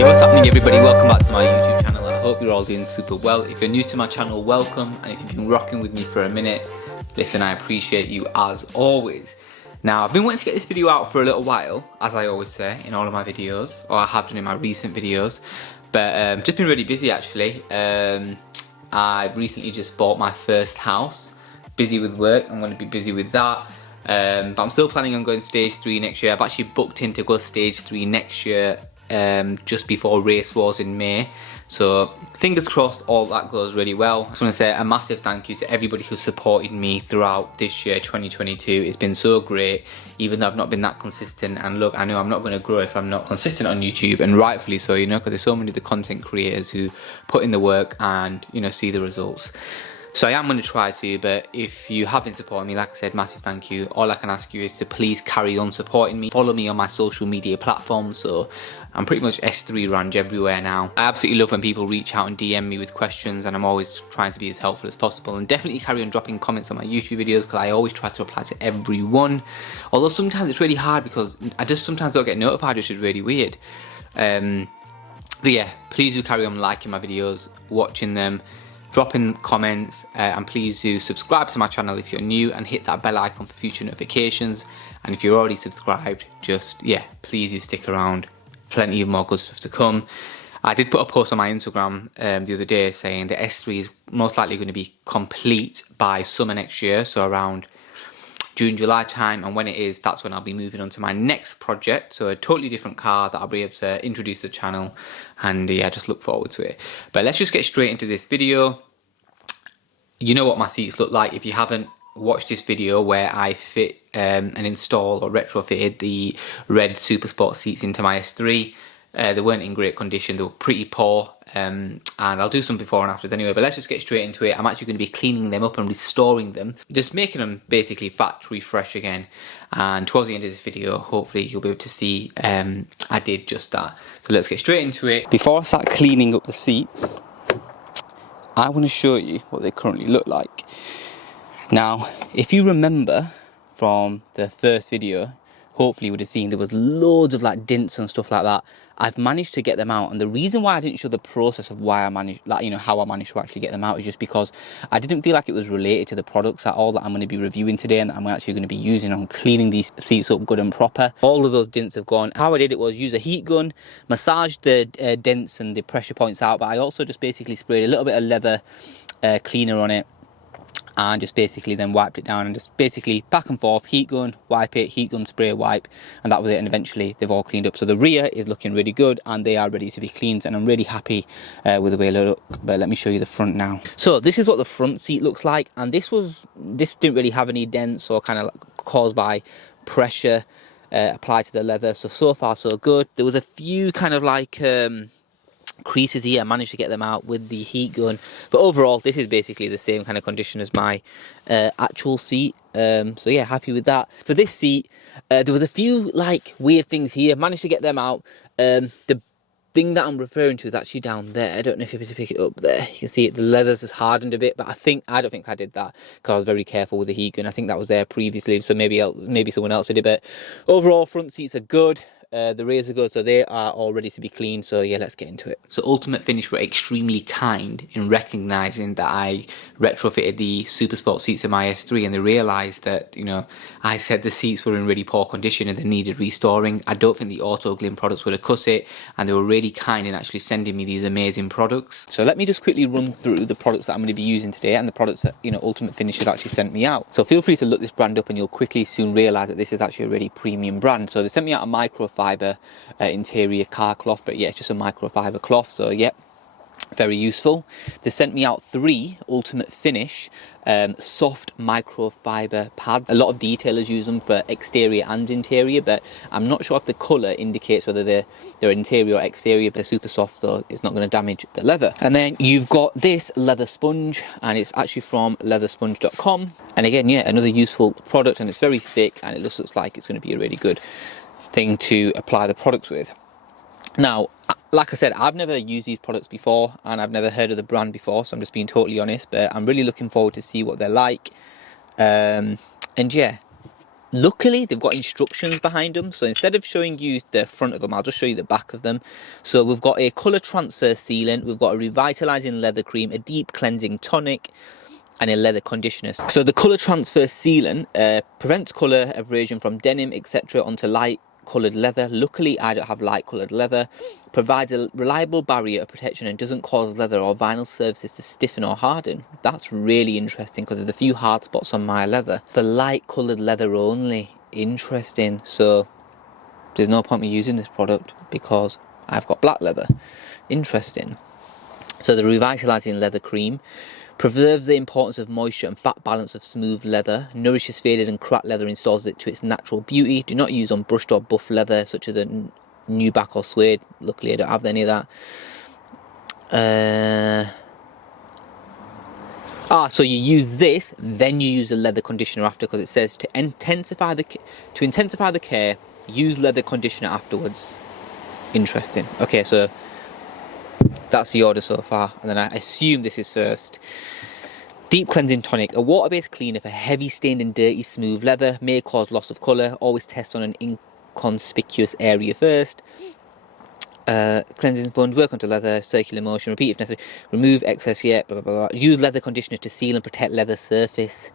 Yo, what's happening everybody? Welcome back to my YouTube channel. I hope you're all doing super well. If you're new to my channel, welcome, and if you've been rocking with me for a minute, listen, I appreciate you as always. Now, I've been wanting to get this video out for a little while, as I always say in all of my videos, or I have done in my recent videos, but just been really busy actually. I've recently just bought my first house, busy with work. I'm going to be busy with that. But I'm still planning on going stage 3 next year. I've actually booked in to go stage 3 next year, just before Race Wars in May. So fingers crossed all that goes really well. I just want to say a massive thank you to everybody who supported me throughout this year 2022. It's been so great, even though I've not been that consistent. And look, I know I'm not going to grow if I'm not consistent on YouTube, and rightfully so, you know, because there's so many of the content creators who put in the work and, you know, see the results. So I am going to try to, but if you have been supporting me, like I said, massive thank you. All I can ask you is to please carry on supporting me. Follow me on my social media platforms. So I'm pretty much S3Ranj everywhere now. I absolutely love when people reach out and DM me with questions, and I'm always trying to be as helpful as possible. And definitely carry on dropping comments on my YouTube videos, because I always try to reply to everyone. Although sometimes it's really hard because I just sometimes don't get notified, which is really weird. But yeah, please do carry on liking my videos, watching them, drop in comments, and please do subscribe to my channel if you're new, and hit that bell icon for future notifications. And if you're already subscribed, just, yeah, please do stick around. Plenty of more good stuff to come. I did put a post on my Instagram the other day saying the S3 is most likely going to be complete by summer next year, so around June, July time, and when it is, that's when I'll be moving on to my next project. So a totally different car that I'll be able to introduce to the channel, and yeah, just look forward to it. But let's just get straight into this video. You know what my seats look like if you haven't watched this video where I fit and install or retrofitted the red Supersport seats into my S3. They weren't in great condition, they were pretty poor, and I'll do some before and afters anyway, but let's just get straight into it. I'm actually going to be cleaning them up and restoring them, just making them basically factory fresh again, and towards the end of this video hopefully you'll be able to see I did just that. So let's get straight into it. Before I start cleaning up the seats, I want to show you what they currently look like. Now, if you remember from the first video, hopefully you would have seen there was loads of like dents and stuff like that. I've managed to get them out, and the reason why I didn't show the process of why I managed, like, you know, how I managed to actually get them out is just because I didn't feel like it was related to the products at all that I'm going to be reviewing today and that I'm actually going to be using on cleaning these seats up good and proper. All of those dents have gone. How I did it was use a heat gun, massage the dents and the pressure points out, but I also just basically sprayed a little bit of leather cleaner on it, and just basically then wiped it down, and just basically back and forth, heat gun, wipe it, heat gun, spray, wipe, and that was it. And eventually they've all cleaned up. So the rear is looking really good and they are ready to be cleaned, and I'm really happy with the way they look. But let me show you the front now. So this is what the front seat looks like, and this didn't really have any dents or kind of like caused by pressure applied to the leather. So far so good. There was a few kind of like creases here. I managed to get them out with the heat gun, but overall this is basically the same kind of condition as my actual seat. So yeah, happy with that. For this seat, there was a few like weird things here. Managed to get them out. The thing that I'm referring to is actually down there. I don't know if you're able to pick it up there. You can see it, the leathers has hardened a bit, but I don't think I did that because I was very careful with the heat gun. I think that was there previously, so maybe someone else did it. But overall, front seats are good. The rears are good, so they are all ready to be cleaned. So yeah, let's get into it. So Ultimate Finish were extremely kind in recognising that I retrofitted the Supersport seats in my S3, and they realised that, you know, I said the seats were in really poor condition and they needed restoring. I don't think the Auto Glim products would have cut it, and they were really kind in actually sending me these amazing products. So let me just quickly run through the products that I'm going to be using today and the products that, you know, Ultimate Finish had actually sent me out. So feel free to look this brand up and you'll quickly soon realise that this is actually a really premium brand. So they sent me out a microfiber interior car cloth, but yeah, it's just a microfiber cloth, so yeah, very useful. They sent me out 3 Ultimate Finish soft microfiber pads. A lot of detailers use them for exterior and interior, but I'm not sure if the colour indicates whether they're interior or exterior. They're super soft, so it's not going to damage the leather. And then you've got this leather sponge, and it's actually from leathersponge.com, and again, yeah, another useful product, and it's very thick, and it just looks like it's going to be a really good thing to apply the products with. Now, like I said, I've never used these products before, and I've never heard of the brand before, so I'm just being totally honest, but I'm really looking forward to see what they're like. And yeah, Luckily, they've got instructions behind them, so instead of showing you the front of them, I'll just show you the back of them. So we've got a colour transfer sealant, we've got a revitalising leather cream, a deep cleansing tonic, and a leather conditioner. So the colour transfer sealant prevents colour abrasion from denim, etc. onto light coloured leather. Luckily, I don't have light coloured leather. Provides a reliable barrier of protection and doesn't cause leather or vinyl surfaces to stiffen or harden. That's really interesting because there's a few hard spots on my leather. For light coloured leather only. Interesting. So there's no point me using this product because I've got black leather. Interesting. So the revitalising leather cream preserves the importance of moisture and fat balance of smooth leather, nourishes faded and cracked leather, restores it to its natural beauty. Do not use on brushed or buff leather such as a nubuck or suede. Luckily I don't have any of that. So you use this, then you use a leather conditioner after, because it says to intensify the care, use leather conditioner afterwards. Interesting. Okay, so that's the order so far, and then I assume this is first. Deep cleansing tonic, a water-based cleaner for heavy stained and dirty smooth leather, may cause loss of colour, always test on an inconspicuous area first. Cleansing sponge, work onto leather, circular motion, repeat if necessary, remove excess, blah blah blah. Use leather conditioner to seal and protect leather surface.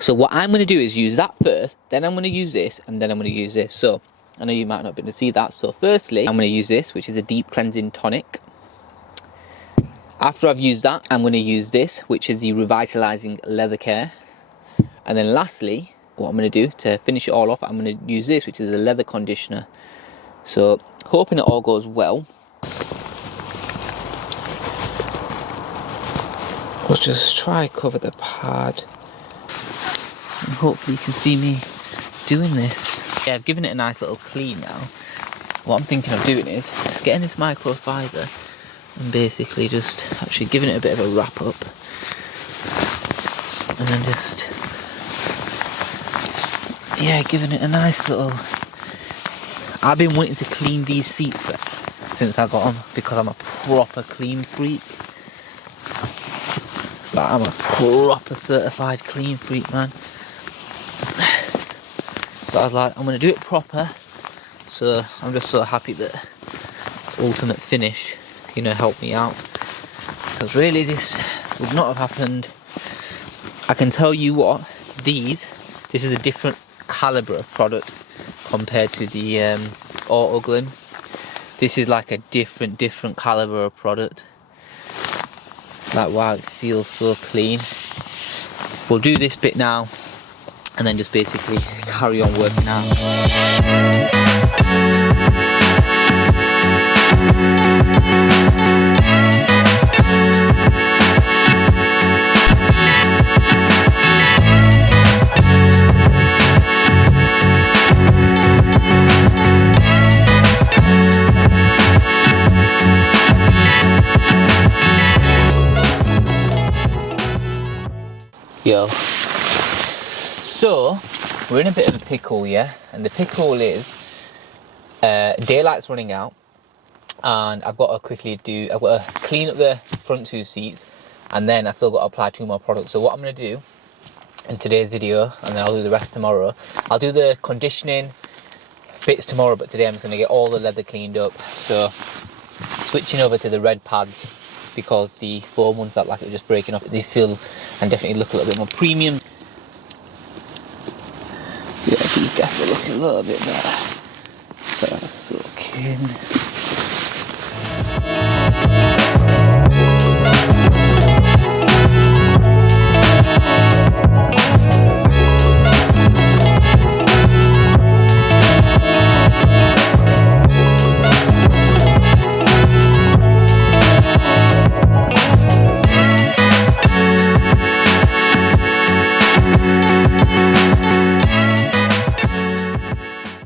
So what I'm going to do is use that first, then I'm going to use this, and then I'm going to use this. So I know you might not be able to see that, so firstly I'm going to use this, which is a deep cleansing tonic. After I've used that, I'm going to use this, which is the revitalising leather care. And then lastly, what I'm going to do to finish it all off, I'm going to use this, which is the leather conditioner. So hoping it all goes well. We'll just try cover the pad, and hopefully you can see me doing this. Yeah, I've given it a nice little clean now. What I'm thinking of doing is just getting this microfiber and basically just actually giving it a bit of a wrap up, and then just, yeah, giving it a nice little... I've been wanting to clean these seats since I got them because I'm a proper clean freak. Like, I'm a proper certified clean freak, man. So I was like, I'm going to do it proper. So I'm just so happy that ultimate finish, you know, helped me out, because really this would not have happened. I can tell you what, this is a different calibre of product compared to the auto glue. This is like a different calibre of product. Like, wow, it feels so clean. We'll do this bit now and then just basically carry on working out. Yo, so we're in a bit of a pickle, yeah, and the pickle is daylight's running out, and I've got to clean up the front two seats, and then I've still got to apply 2 more products. So what I'm going to do in today's video, and then I'll do the rest tomorrow, I'll do the conditioning bits tomorrow, but today I'm just going to get all the leather cleaned up. So switching over to the red pads, because the foam one felt like it was just breaking off. These feel and definitely look a little bit more premium. Yeah, these definitely look a little bit better. So that's soaking.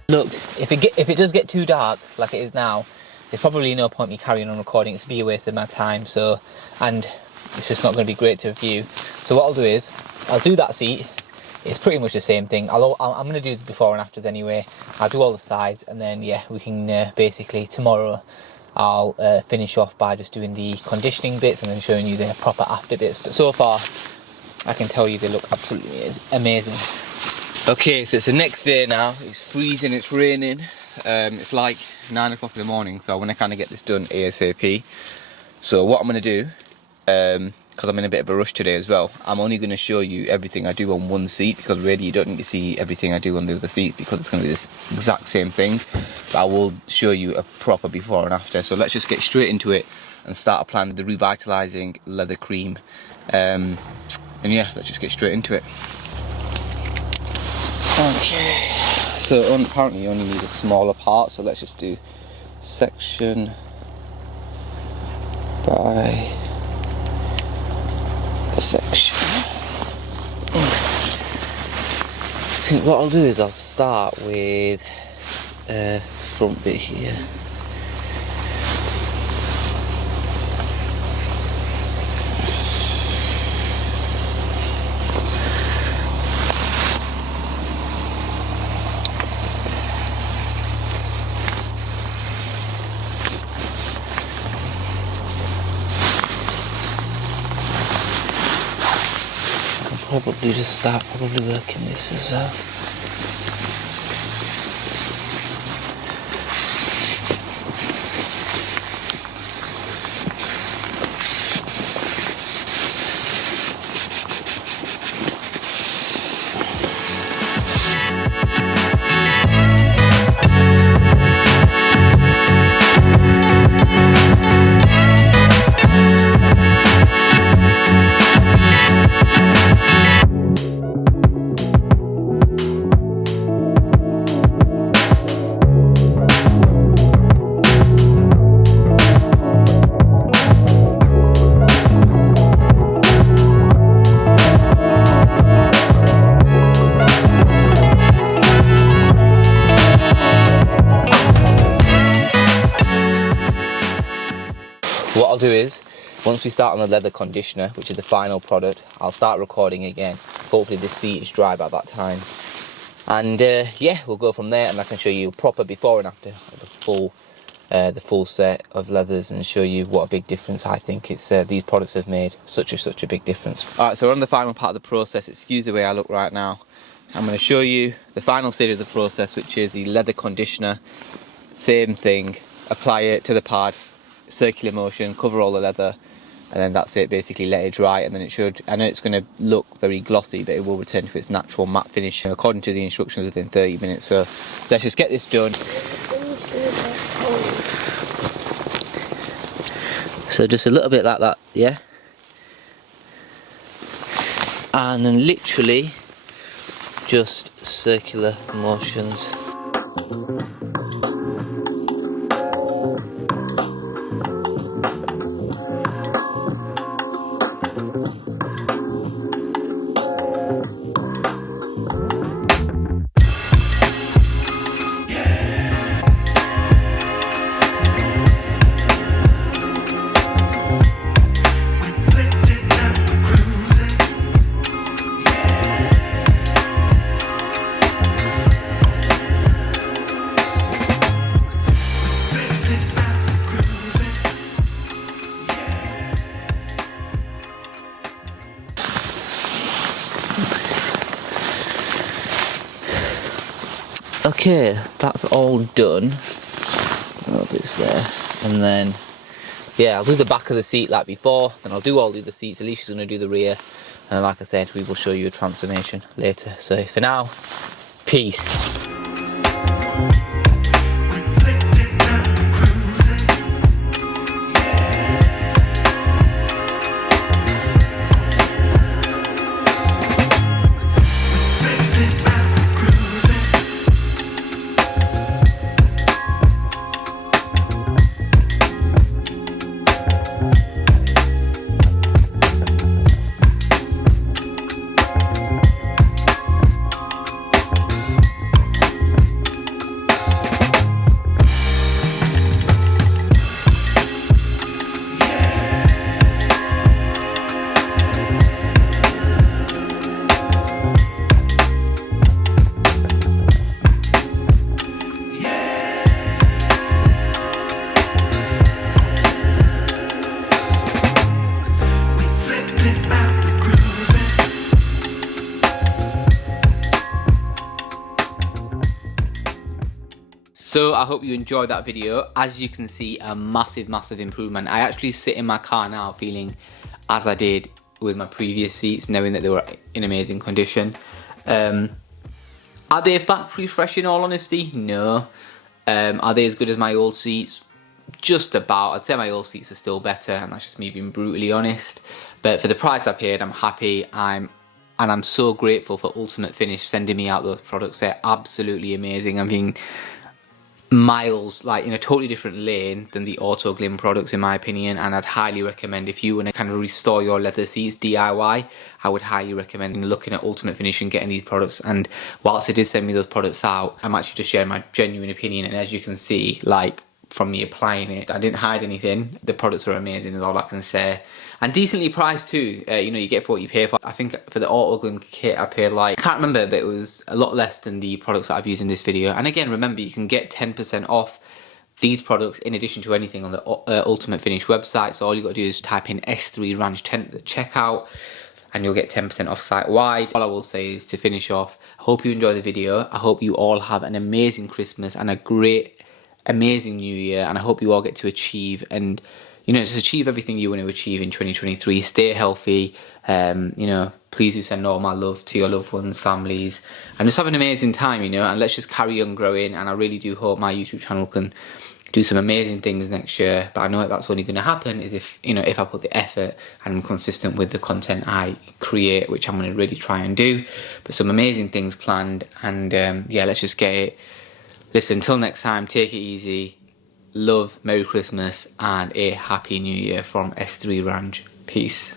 Look, if it does get too dark like it is now, there's probably no point me carrying on recording. It's be a waste of my time. So, and it's just not going to be great to review. So what I'll do is I'll do that seat. It's pretty much the same thing. I'm going to do the before and afters anyway. I'll do all the sides, and then yeah, we can basically tomorrow I'll finish off by just doing the conditioning bits and then showing you the proper after bits. But so far, I can tell you they look absolutely amazing. Okay, so it's the next day now. It's freezing, it's raining. It's like 9 o'clock in the morning, so I want to kind of get this done ASAP. So what I'm going to do, because I'm in a bit of a rush today as well, I'm only going to show you everything I do on one seat, because really you don't need to see everything I do on the other seat, because it's going to be this exact same thing. But I will show you a proper before and after. So let's just get straight into it and start applying the Revitalizing leather cream. And yeah, let's just get straight into it. Okay, so apparently you only need a smaller part, so let's just do section by section. I think what I'll do is I'll start with the front bit here. Probably just start working this as well. What I'll do is, once we start on the leather conditioner, which is the final product, I'll start recording again. Hopefully the seat is dry by that time. And yeah, we'll go from there, and I can show you proper before and after the full set of leathers, and show you what a big difference I think it's these products have made. Such a big difference. Alright, so we're on the final part of the process. Excuse the way I look right now. I'm going to show you the final stage of the process, which is the leather conditioner. Same thing, apply it to the pad, circular motion, cover all the leather, and then that's it. Basically let it dry, and then it should, I know it's going to look very glossy, but it will return to its natural matte finish according to the instructions within 30 minutes. So let's just get this done. So just a little bit like that, yeah, and then literally just circular motions. Okay, that's all done. Oh, it's there. And then, yeah, I'll do the back of the seat like before, then I'll do all the other seats. Alicia's going to do the rear, and like I said, we will show you a transformation later. So for now, peace. So I hope you enjoyed that video. As you can see, a massive improvement. I actually sit in my car now feeling as I did with my previous seats, knowing that they were in amazing condition. Are they factory fresh in all honesty? No. Are they as good as my old seats? Just about. I'd say my old seats are still better, and that's just me being brutally honest. But for the price I paid, I'm happy. And I'm so grateful for Ultimate Finish sending me out those products. They're absolutely amazing. I'm being miles, like, in a totally different lane than the Auto Glim products in my opinion, and I'd highly recommend, if you want to kind of restore your leather seats DIY, I would highly recommend looking at Ultimate Finish and getting these products. And whilst they did send me those products out, I'm actually just sharing my genuine opinion, and as you can see, like, from me applying it, I didn't hide anything. The products are amazing is all I can say, and decently priced too. You know, you get for what you pay for. I think for the Auto Glim kit I paid, like, I can't remember, but it was a lot less than the products that I've used in this video. And again, remember, you can get 10% off these products in addition to anything on the Ultimate Finish website. So all you got to do is type in S3Ranj 10 at the checkout, and you'll get 10% off site wide. All I will say is, to finish off, I hope you enjoy the video. I hope you all have an amazing Christmas and a amazing new year, and I hope you all get to achieve, and you know, just achieve everything you want to achieve in 2023. Stay healthy. You know, please do send all my love to your loved ones, families, and just have an amazing time, you know, and let's just carry on growing. And I really do hope my YouTube channel can do some amazing things next year, but I know that's only going to happen is if, you know, if I put the effort and I'm consistent with the content I create, which I'm going to really try and do. But some amazing things planned, and yeah, let's just get it. Listen, until next time, take it easy. Love, Merry Christmas, and a Happy New Year from S3Ranj. Peace.